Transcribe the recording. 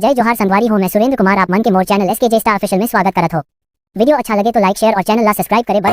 जय जोहार संगवारी हूँ मैं सुरेंद्र कुमार। आप मन के मोर चैनल SKJ स्टार ऑफिशियल में स्वागत करत हो। वीडियो अच्छा लगे तो लाइक शेयर और चैनल ला सब्सक्राइब करे बल